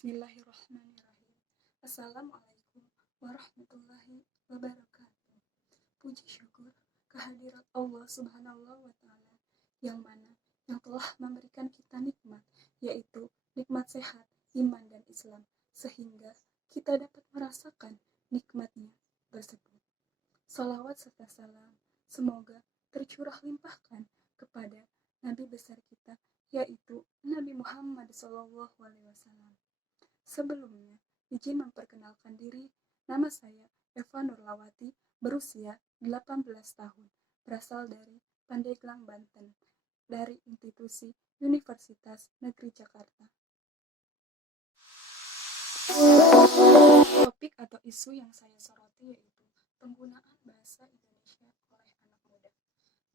Bismillahirrahmanirrahim. Assalamualaikum warahmatullahi wabarakatuh. Puji syukur kehadirat Allah Subhanahu wa Ta'ala yang telah memberikan kita nikmat, yaitu nikmat sehat, iman dan Islam, sehingga kita dapat merasakan nikmatnya tersebut. Salawat serta salam semoga tercurah limpahkan kepada Nabi besar kita, yaitu Nabi Muhammad SAW. Sebelumnya, izin memperkenalkan diri, nama saya Eva Nurlawati, berusia 18 tahun, berasal dari Pandeglang, Banten, dari institusi Universitas Negeri Jakarta. Topik atau isu yang saya soroti yaitu penggunaan bahasa Indonesia oleh anak muda,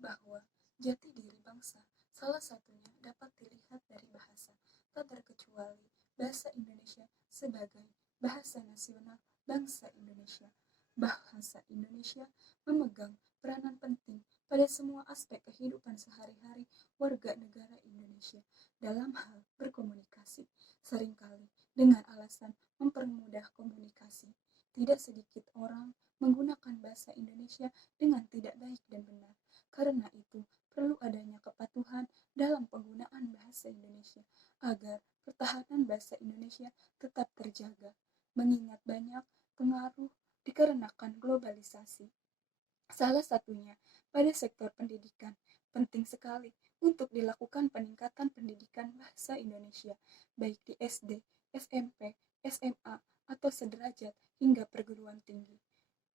bahwa jati diri bangsa salah satunya dapat dilihat dari bahasa, tak terkecuali bahasa Indonesia sebagai bahasa nasional bangsa Indonesia. Bahasa Indonesia memegang peranan penting pada semua aspek kehidupan sehari-hari warga negara Indonesia dalam hal berkomunikasi, seringkali dengan alasan mempermudah komunikasi. Tidak sedikit orang menggunakan bahasa Indonesia dengan tidak baik dan benar. Karena itu, perlu adanya kepatuhan dalam penggunaan bahasa Indonesia agar pertahanan bahasa Indonesia tetap terjaga, mengingat banyak pengaruh dikarenakan globalisasi. Salah satunya pada sektor pendidikan, penting sekali untuk dilakukan peningkatan pendidikan bahasa Indonesia, baik di SD, SMP, SMA, atau sederajat hingga perguruan tinggi.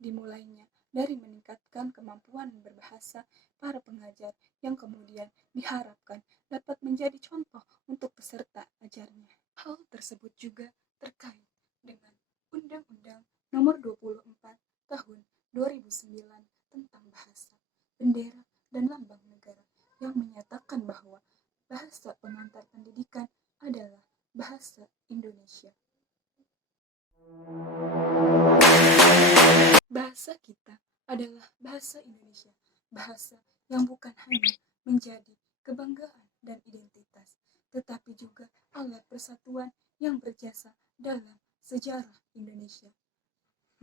Dimulainya dari meningkatkan kemampuan berbahasa para pengajar yang kemudian diharapkan dapat menjadi contoh untuk peserta ajarnya. Hal tersebut juga terkait dengan Undang-Undang Nomor 24 Tahun 2009 tentang bahasa, bendera, dan lambang negara yang menyatakan bahwa bahasa pengantar pendidikan adalah bahasa Indonesia. Bahasa kita adalah bahasa Indonesia, bahasa yang bukan hanya menjadi kebanggaan dan identitas, tetapi juga alat persatuan yang berjasa dalam sejarah Indonesia.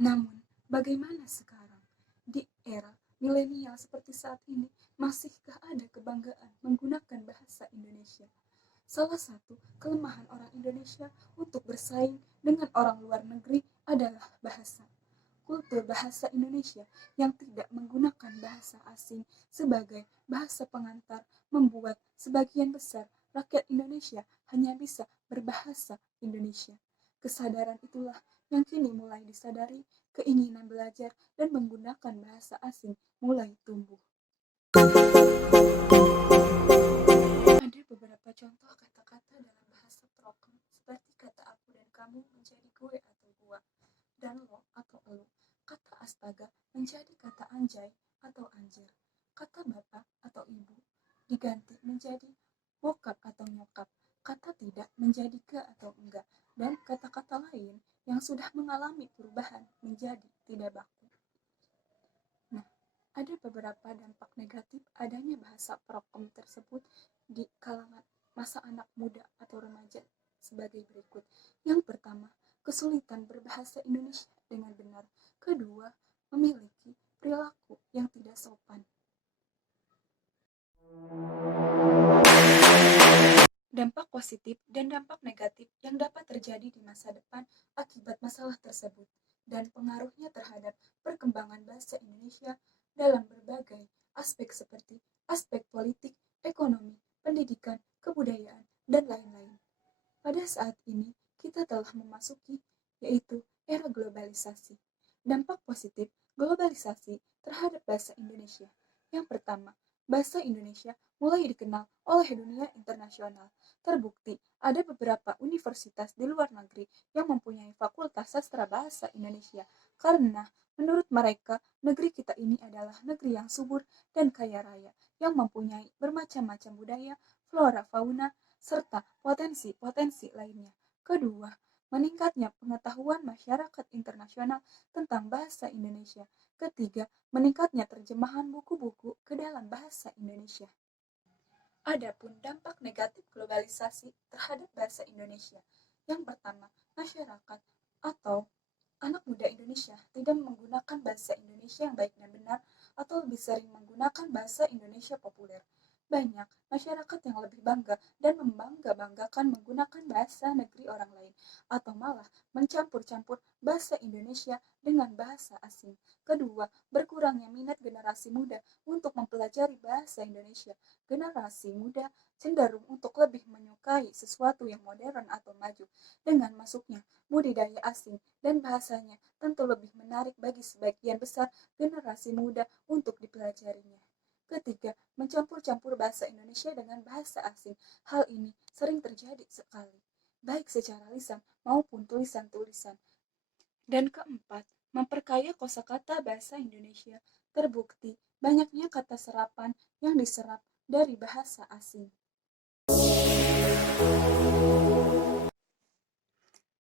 Namun, bagaimana sekarang? Di era milenial seperti saat ini, masihkah ada kebanggaan menggunakan bahasa Indonesia? Salah satu kelemahan orang Indonesia untuk bersaing dengan orang luar negeri adalah bahasa. Kultur bahasa Indonesia yang tidak menggunakan bahasa asing sebagai bahasa pengantar membuat sebagian besar rakyat Indonesia hanya bisa berbahasa Indonesia. Kesadaran itulah yang kini mulai disadari, keinginan belajar dan menggunakan bahasa asing mulai tumbuh. Ada beberapa contoh kata-kata dalam bahasa prokem seperti kata aku dan kamu menjadi gue atau gua, dan lo atau elu. Kata astaga menjadi kata anjay atau anjir. Kata bapak atau ibu diganti menjadi bokap atau nyokap. Kata tidak menjadi ke atau enggak. Dan kata-kata lain yang sudah mengalami perubahan menjadi tidak baku. Nah, ada beberapa dampak negatif adanya bahasa prokem tersebut di kalangan masa anak muda atau remaja sebagai berikut. Yang pertama, kesulitan berbahasa Indonesia dengan benar. Kedua, memiliki perilaku yang tidak sopan. Dampak positif dan dampak negatif yang dapat terjadi di masa depan akibat masalah tersebut dan pengaruhnya terhadap perkembangan bahasa Indonesia dalam berbagai aspek seperti aspek politik, ekonomi, pendidikan, kebudayaan, dan lain-lain. Pada saat ini, kita telah memasuki yaitu era globalisasi. Dampak positif globalisasi terhadap bahasa Indonesia. Yang pertama, bahasa Indonesia mulai dikenal oleh dunia internasional. Terbukti, ada beberapa universitas di luar negeri yang mempunyai fakultas sastra bahasa Indonesia karena menurut mereka, negeri kita ini adalah negeri yang subur dan kaya raya, yang mempunyai bermacam-macam budaya, flora, fauna, serta potensi-potensi lainnya. Kedua, meningkatnya pengetahuan masyarakat internasional tentang bahasa Indonesia. Ketiga, meningkatnya terjemahan buku-buku ke dalam bahasa Indonesia. Adapun dampak negatif globalisasi terhadap bahasa Indonesia. Yang pertama, masyarakat atau anak muda Indonesia tidak menggunakan bahasa Indonesia yang baik dan benar atau lebih sering menggunakan bahasa Indonesia populer. Banyak masyarakat yang lebih bangga dan membangga-banggakan menggunakan bahasa negeri orang lain atau malah mencampur-campur bahasa Indonesia dengan bahasa asing. Kedua, berkurangnya minat generasi muda untuk mempelajari bahasa Indonesia. Generasi muda cenderung untuk lebih menyukai sesuatu yang modern atau maju. Dengan masuknya budidaya asing dan bahasanya tentu lebih menarik bagi sebagian besar generasi muda untuk dipelajarinya. Ketiga, mencampur-campur bahasa Indonesia dengan bahasa asing. Hal ini sering terjadi sekali, baik secara lisan maupun tulisan-tulisan. Dan keempat, memperkaya kosakata bahasa Indonesia. Terbukti banyaknya kata serapan yang diserap dari bahasa asing.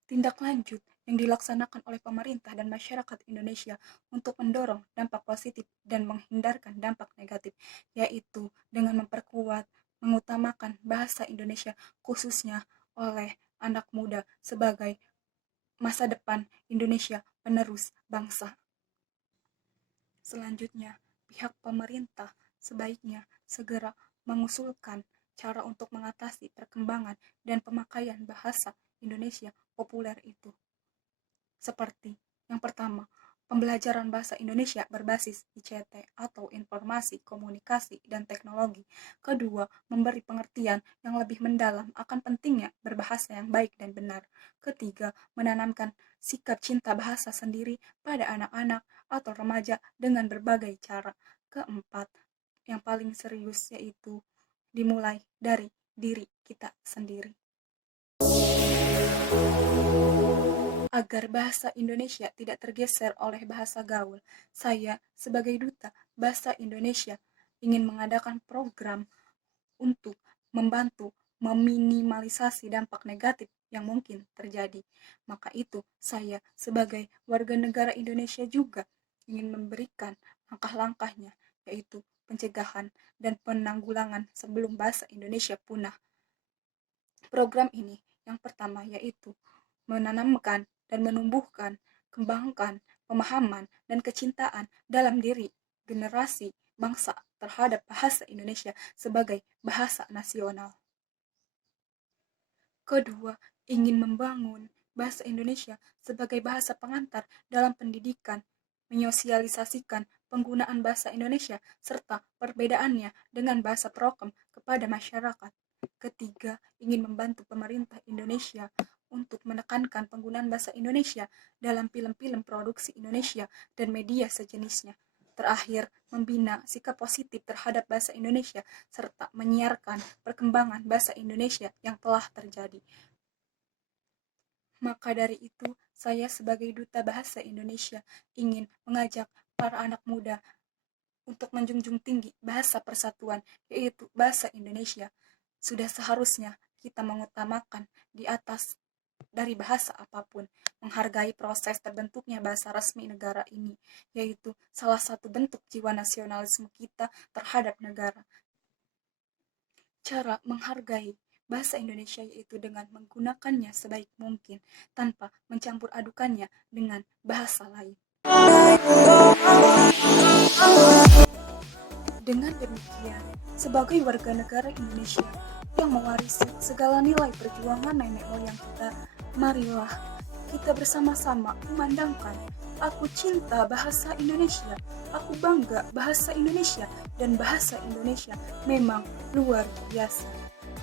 Tindak lanjut yang dilaksanakan oleh pemerintah dan masyarakat Indonesia untuk mendorong dampak positif dan menghindarkan dampak negatif, yaitu dengan memperkuat, mengutamakan bahasa Indonesia khususnya oleh anak muda sebagai masa depan Indonesia penerus bangsa. Selanjutnya, pihak pemerintah sebaiknya segera mengusulkan cara untuk mengatasi perkembangan dan pemakaian bahasa Indonesia populer itu. Seperti yang pertama, pembelajaran bahasa Indonesia berbasis ICT atau informasi, komunikasi, dan teknologi. Kedua, memberi pengertian yang lebih mendalam akan pentingnya berbahasa yang baik dan benar. Ketiga, menanamkan sikap cinta bahasa sendiri pada anak-anak atau remaja dengan berbagai cara. Keempat, yang paling serius yaitu dimulai dari diri kita sendiri. Agar bahasa Indonesia tidak tergeser oleh bahasa gaul, saya sebagai duta bahasa Indonesia ingin mengadakan program untuk membantu meminimalisasi dampak negatif yang mungkin terjadi. Maka itu, saya sebagai warga negara Indonesia juga ingin memberikan langkah-langkahnya, yaitu pencegahan dan penanggulangan sebelum bahasa Indonesia punah. Program ini yang pertama yaitu menanamkan dan menumbuhkan, kembangkan pemahaman dan kecintaan dalam diri generasi bangsa terhadap bahasa Indonesia sebagai bahasa nasional. Kedua, ingin membangun bahasa Indonesia sebagai bahasa pengantar dalam pendidikan, menyosialisasikan penggunaan bahasa Indonesia serta perbedaannya dengan bahasa prokem kepada masyarakat. Ketiga, ingin membantu pemerintah Indonesia untuk menekankan penggunaan bahasa Indonesia dalam film-film produksi Indonesia dan media sejenisnya. Terakhir, membina sikap positif terhadap bahasa Indonesia serta menyiarkan perkembangan bahasa Indonesia yang telah terjadi. Maka dari itu, saya sebagai duta bahasa Indonesia ingin mengajak para anak muda untuk menjunjung tinggi bahasa persatuan, yaitu bahasa Indonesia. Sudah seharusnya kita mengutamakan di atas dari bahasa apapun, menghargai proses terbentuknya bahasa resmi negara ini, yaitu salah satu bentuk jiwa nasionalisme kita terhadap negara. Cara menghargai bahasa Indonesia yaitu dengan menggunakannya sebaik mungkin, tanpa mencampur adukannya dengan bahasa lain. Dengan demikian, sebagai warga negara Indonesia yang mewarisi segala nilai perjuangan nenek moyang kita, marilah kita bersama-sama memandangkan aku cinta bahasa Indonesia, aku bangga bahasa Indonesia, dan bahasa Indonesia memang luar biasa.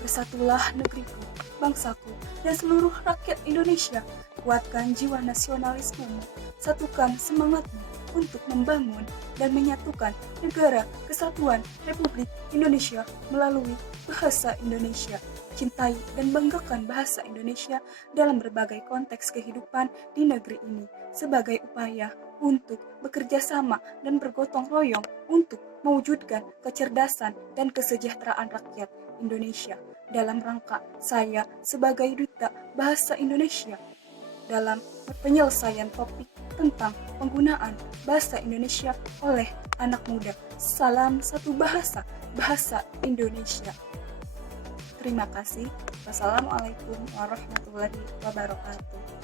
Bersatulah negeriku, bangsaku, dan seluruh rakyat Indonesia. Kuatkan jiwa nasionalismemu, satukan semangatmu untuk membangun dan menyatukan negara kesatuan Republik Indonesia melalui bahasa Indonesia. Cintai dan banggakan bahasa Indonesia dalam berbagai konteks kehidupan di negeri ini sebagai upaya untuk bekerja sama dan bergotong royong untuk mewujudkan kecerdasan dan kesejahteraan rakyat Indonesia dalam rangka saya sebagai duta bahasa Indonesia dalam penyelesaian topik tentang penggunaan bahasa Indonesia oleh anak muda. Salam satu bahasa, bahasa Indonesia. Terima kasih. Wassalamualaikum warahmatullahi wabarakatuh.